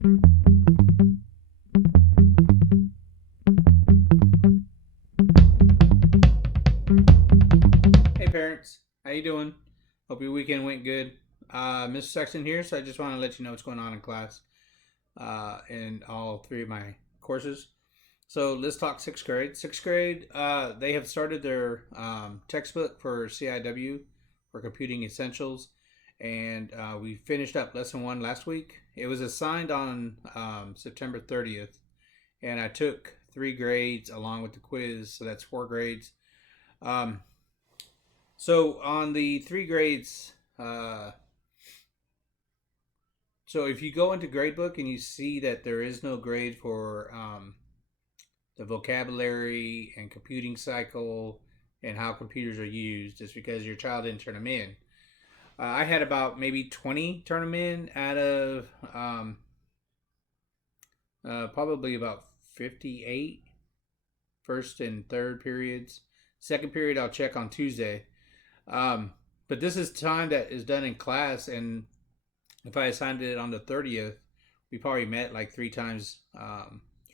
Hey parents, how you doing? Hope your weekend went good. Mr. Sexton here, so I just want to let you know what's going on in class in all three of my courses. So let's talk sixth grade. Sixth grade, they have started their textbook for CIW for Computing Essentials, and we finished up lesson one last week. It was assigned on September 30th, and I took 3 grades along with the quiz, so that's 4 grades. Um, so on the 3 grades, so if you go into gradebook and you see that there is no grade for the vocabulary and computing cycle and how computers are used, it's because your child didn't turn them in. I had about maybe 20 turn them in out of probably about 58 first and third periods. Second period I'll check on Tuesday. Um, but this is time that is done in class, and if I assigned it on the 30th, we probably met like 3 times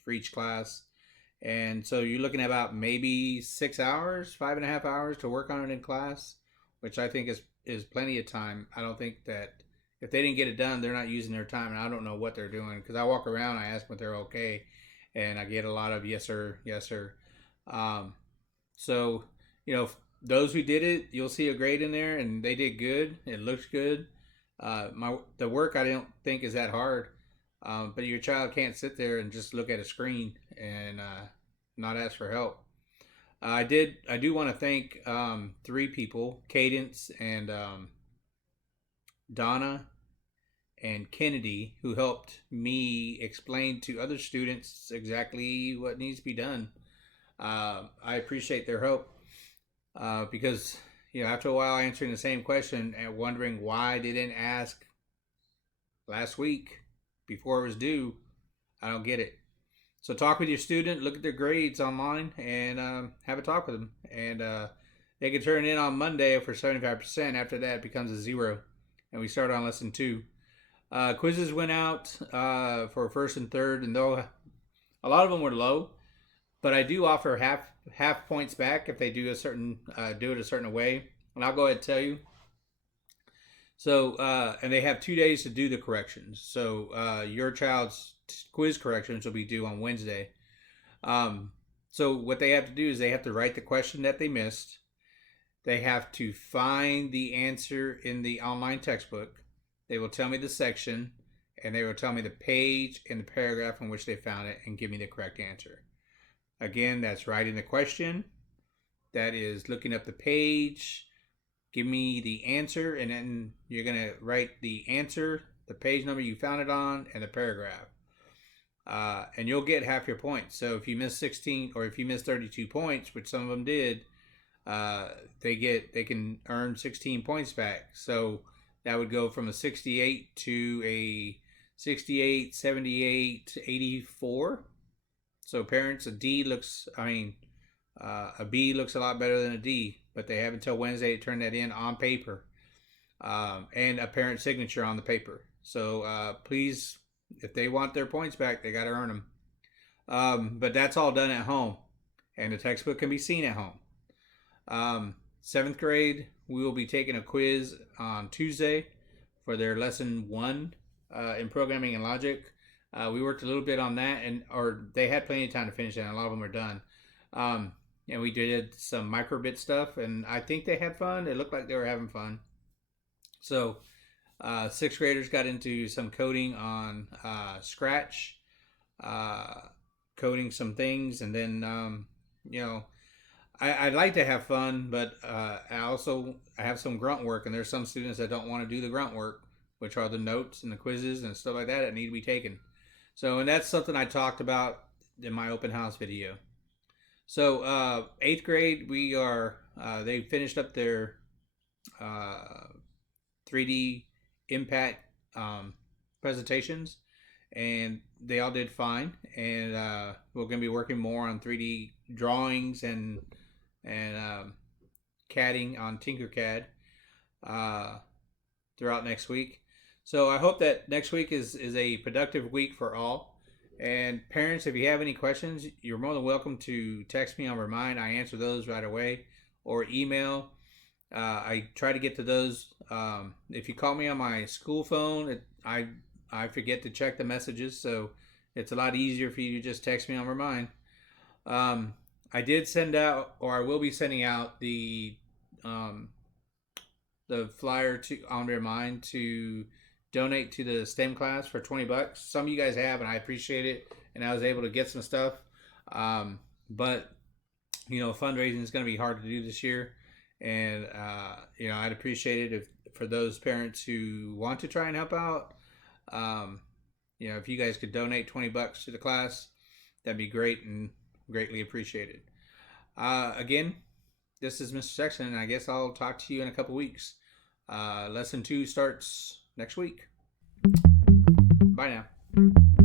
for each class. And so you're looking at about maybe 6 hours, 5.5 hours to work on it in class, which I think is plenty of time. I don't think that if they didn't get it done, they're not using their time, and I don't know what they're doing because I walk around, I ask them if they're okay, and I get a lot of yes sir, yes sir. Um, so those who did it, you'll see a grade in there, and they did good. It looks good. The work I don't think is that hard, but your child can't sit there and just look at a screen and not ask for help. I do want to thank 3 people: Cadence and Donna and Kennedy, who helped me explain to other students exactly what needs to be done. I appreciate their help because after a while answering the same question and wondering why they didn't ask last week before it was due, I don't get it. So talk with your student, look at their grades online, and have a talk with them. And they can turn it in on Monday for 75%. After that, it becomes a 0, and we start on lesson 2. Quizzes went out for first and third, and though a lot of them were low, but I do offer half points back if they do do it a certain way, and I'll go ahead and tell you. So and they have 2 days to do the corrections. So your child's quiz corrections will be due on Wednesday. So what they have to do is they have to write the question that they missed. They have to find the answer in the online textbook. They will tell me the section, and they will tell me the page and the paragraph in which they found it and give me the correct answer. Again, that's writing the question. That is looking up the page. Give me the answer, and then you're going to write the answer, the page number you found it on, and the paragraph. And you'll get half your points. So if you miss 16 or if you miss 32 points, which some of them did, they can earn 16 points back. So that would go from a 68 to a 68, 78, 84. So parents, a B looks a lot better than a D, but they have until Wednesday to turn that in on paper, and a parent signature on the paper. So please, if they want their points back, they got to earn them. But that's all done at home, and the textbook can be seen at home. Seventh grade, we will be taking a quiz on Tuesday for their lesson 1 in programming and logic. We worked a little bit on that, or they had plenty of time to finish it, and a lot of them are done. And we did some microbit stuff, and I think they had fun. It looked like they were having fun. So sixth graders got into some coding on Scratch, coding some things, and then I'd like to have fun, but I have some grunt work, and there's some students that don't want to do the grunt work, which are the notes and the quizzes and stuff like that need to be taken. So, and that's something I talked about in my open house video. So, eighth grade, they finished up their 3D impact presentations, and they all did fine. And we're going to be working more on 3D drawings and CADing on Tinkercad throughout next week. So I hope that next week is a productive week for all. And parents, if you have any questions, you're more than welcome to text me on Remind. I answer those right away, or email. I try to get to those. If you call me on my school phone, I forget to check the messages, so it's a lot easier for you to just text me on Remind. Um, I did send out, or I will be sending out um, the flyer to on Remind to donate to the STEM class for $20. Some of you guys have, and I appreciate it. And I was able to get some stuff, but fundraising is going to be hard to do this year, and I'd appreciate it if for those parents who want to try and help out. Um, if you guys could donate $20 to the class, that'd be great and greatly appreciated. Again, this is Mr. Sexton, and I guess I'll talk to you in a couple weeks. Lesson 2 starts next week. Bye now.